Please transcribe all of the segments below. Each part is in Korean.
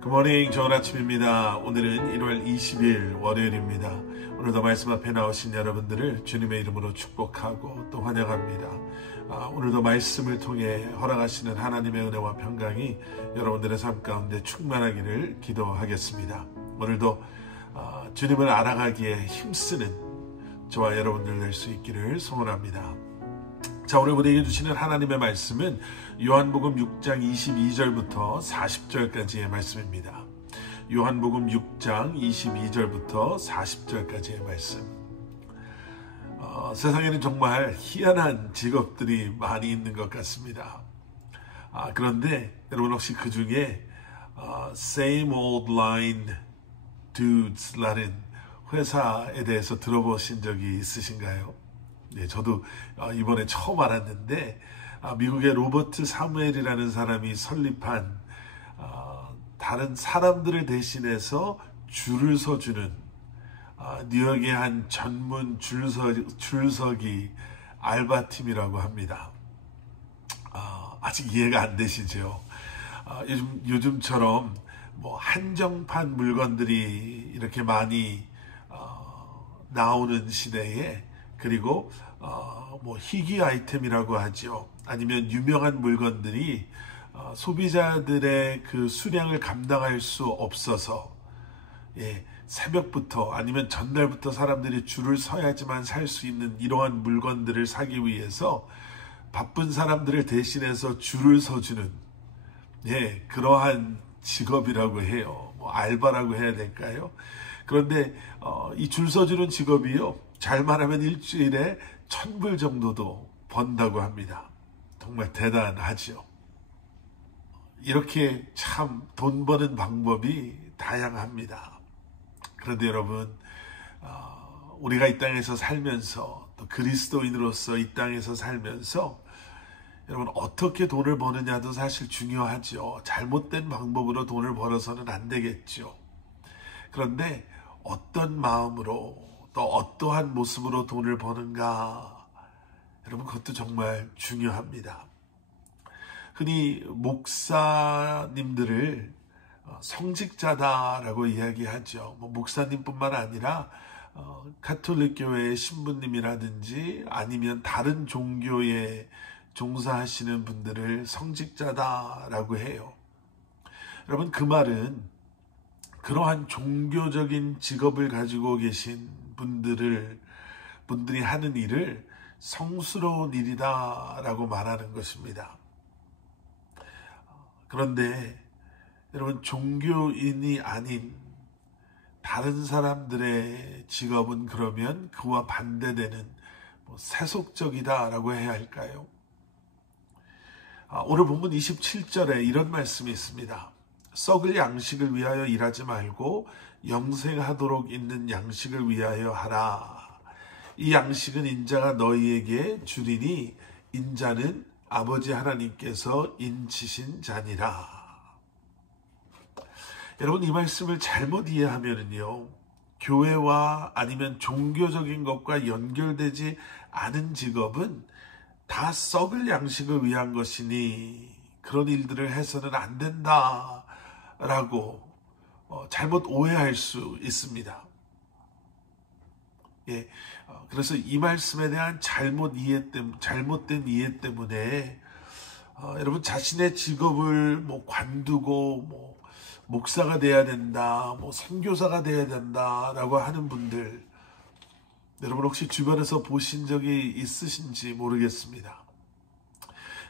굿모닝, 좋은 아침입니다. 오늘은 1월 20일 월요일입니다. 오늘도 말씀 앞에 나오신 여러분들을 주님의 이름으로 축복하고 또 환영합니다. 오늘도 말씀을 통해 허락하시는 하나님의 은혜와 평강이 여러분들의 삶 가운데 충만하기를 기도하겠습니다. 오늘도 주님을 알아가기에 힘쓰는 저와 여러분들 될 수 있기를 소원합니다. 자, 오늘 우리에게 주시는 하나님의 말씀은 요한복음 6장 22절부터 40절까지의 말씀입니다. 요한복음 6장 22절부터 40절까지의 말씀. 세상에는 정말 희한한 직업들이 많이 있는 것 같습니다. 그런데 여러분 혹시 그 중에 Same Old Line Dudes라는 회사에 대해서 들어보신 적이 있으신가요? 네, 저도 이번에 처음 알았는데 미국의 로버트 사무엘이라는 사람이 설립한 다른 사람들을 대신해서 줄을 서주는 뉴욕의 한 전문 줄서기 알바팀이라고 합니다. 아직 이해가 안 되시죠? 요즘처럼 뭐 한정판 물건들이 이렇게 많이 나오는 시대에, 그리고 뭐 희귀 아이템이라고 하죠. 아니면 유명한 물건들이 소비자들의 그 수량을 감당할 수 없어서 새벽부터 아니면 전날부터 사람들이 줄을 서야지만 살 수 있는 이러한 물건들을 사기 위해서 바쁜 사람들을 대신해서 줄을 서주는 그러한 직업이라고 해요. 뭐 알바라고 해야 될까요? 그런데 이 줄 서주는 직업이요, 잘 말하면 일주일에 1,000불 정도도 번다고 합니다. 정말 대단하죠. 이렇게 참 돈 버는 방법이 다양합니다. 그런데 여러분, 우리가 이 땅에서 살면서, 또 그리스도인으로서 이 땅에서 살면서 여러분 어떻게 돈을 버느냐도 사실 중요하죠. 잘못된 방법으로 돈을 벌어서는 안 되겠죠. 그런데 어떤 마음으로 또 어떠한 모습으로 돈을 버는가, 여러분 그것도 정말 중요합니다. 흔히 목사님들을 성직자다라고 이야기하죠. 뭐 목사님뿐만 아니라 가톨릭 교회의 신부님이라든지 아니면 다른 종교에 종사하시는 분들을 성직자다라고 해요. 여러분 그 말은 그러한 종교적인 직업을 가지고 계신 분들이 하는 일을 성스러운 일이다라고 말하는 것입니다. 그런데 여러분, 종교인이 아닌 다른 사람들의 직업은 그러면 그와 반대되는 세속적이다라고 해야 할까요? 오늘 본문 27절에 이런 말씀이 있습니다. 썩을 양식을 위하여 일하지 말고 영생하도록 있는 양식을 위하여 하라. 이 양식은 인자가 너희에게 주리니 인자는 아버지 하나님께서 인치신 자니라. 여러분, 이 말씀을 잘못 이해하면요, 교회와 아니면 종교적인 것과 연결되지 않은 직업은 다 썩을 양식을 위한 것이니 그런 일들을 해서는 안 된다라고 잘못 오해할 수 있습니다. 그래서 이 말씀에 대한 잘못된 이해 때문에 여러분 자신의 직업을 관두고 목사가 돼야 된다, 선교사가 돼야 된다라고 하는 분들, 여러분 혹시 주변에서 보신 적이 있으신지 모르겠습니다.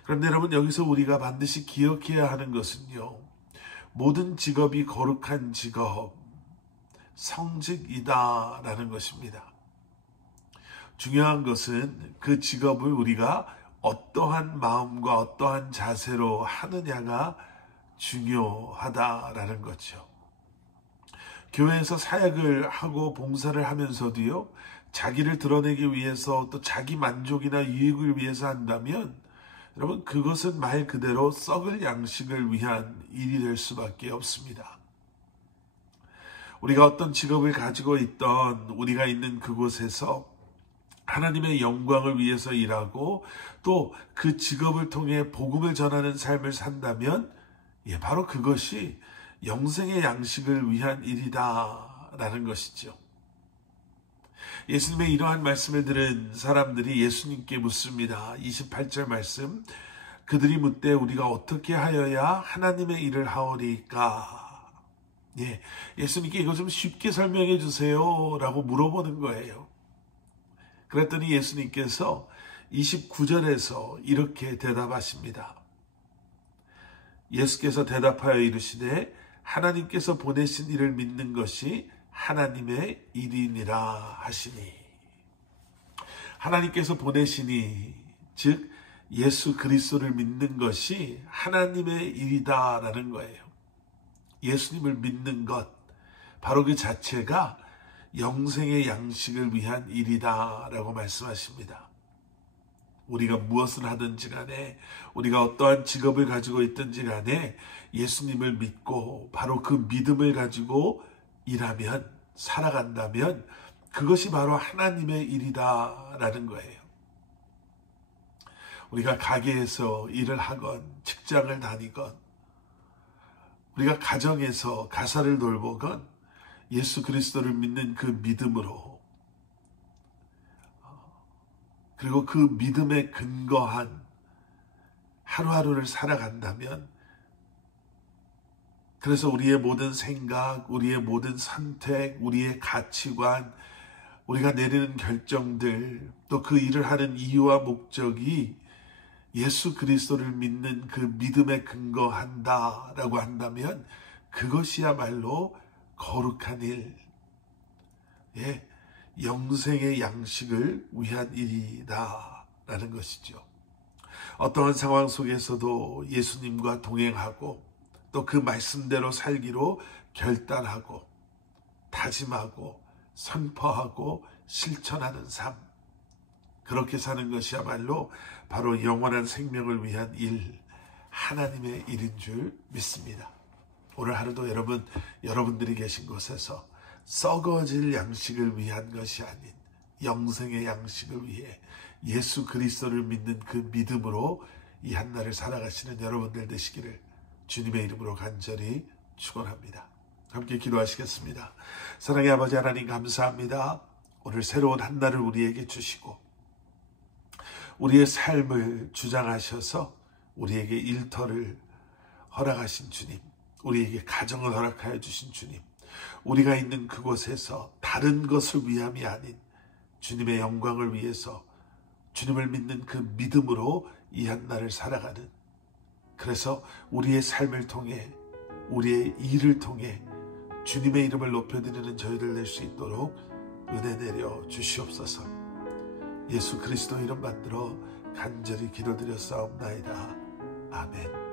그런데 여러분, 여기서 우리가 반드시 기억해야 하는 것은요, 모든 직업이 거룩한 직업, 성직이다라는 것입니다. 중요한 것은 그 직업을 우리가 어떠한 마음과 어떠한 자세로 하느냐가 중요하다라는 거죠. 교회에서 사역을 하고 봉사를 하면서도요, 자기를 드러내기 위해서 또 자기 만족이나 유익을 위해서 한다면 여러분 그것은 말 그대로 썩을 양식을 위한 일이 될 수밖에 없습니다. 우리가 어떤 직업을 가지고 있던 우리가 있는 그곳에서 하나님의 영광을 위해서 일하고 또 그 직업을 통해 복음을 전하는 삶을 산다면 바로 그것이 영생의 양식을 위한 일이다 라는 것이죠. 예수님의 이러한 말씀을 들은 사람들이 예수님께 묻습니다. 28절 말씀, 그들이 묻되 우리가 어떻게 하여야 하나님의 일을 하오리까? 예수님께 이거 좀 쉽게 설명해 주세요 라고 물어보는 거예요. 그랬더니 예수님께서 29절에서 이렇게 대답하십니다. 예수께서 대답하여 이르시되 하나님께서 보내신 이를 믿는 것이 하나님의 일이니라 하시니. 하나님께서 보내시니, 즉 예수 그리스도를 믿는 것이 하나님의 일이다라는 거예요. 예수님을 믿는 것, 바로 그 자체가 영생의 양식을 위한 일이다라고 말씀하십니다. 우리가 무엇을 하든지 간에, 우리가 어떠한 직업을 가지고 있든지 간에 예수님을 믿고 바로 그 믿음을 가지고 일하면, 살아간다면 그것이 바로 하나님의 일이다라는 거예요. 우리가 가게에서 일을 하건 직장을 다니건 우리가 가정에서 가사를 돌보건 예수 그리스도를 믿는 그 믿음으로, 그리고 그 믿음에 근거한 하루하루를 살아간다면, 그래서 우리의 모든 생각, 우리의 모든 선택, 우리의 가치관, 우리가 내리는 결정들, 또 그 일을 하는 이유와 목적이 예수 그리스도를 믿는 그 믿음에 근거한다라고 한다면 그것이야말로 거룩한 일, 영생의 양식을 위한 일이다라는 것이죠. 어떠한 상황 속에서도 예수님과 동행하고 또 그 말씀대로 살기로 결단하고 다짐하고 선포하고 실천하는 삶, 그렇게 사는 것이야말로 바로 영원한 생명을 위한 일, 하나님의 일인 줄 믿습니다. 오늘 하루도 여러분들이 계신 곳에서 썩어질 양식을 위한 것이 아닌 영생의 양식을 위해 예수 그리스도를 믿는 그 믿음으로 이 한날을 살아가시는 여러분들 되시기를 주님의 이름으로 간절히 축원합니다. 함께 기도하시겠습니다. 사랑의 아버지 하나님, 감사합니다. 오늘 새로운 한날을 우리에게 주시고 우리의 삶을 주장하셔서 우리에게 일터를 허락하신 주님, 우리에게 가정을 허락하여 주신 주님, 우리가 있는 그곳에서 다른 것을 위함이 아닌 주님의 영광을 위해서 주님을 믿는 그 믿음으로 이 한날을 살아가는, 그래서 우리의 삶을 통해, 우리의 일을 통해 주님의 이름을 높여드리는 저희들 될 수 있도록 은혜 내려 주시옵소서. 예수 그리스도 이름 만들어 간절히 기도드렸사옵나이다. 아멘.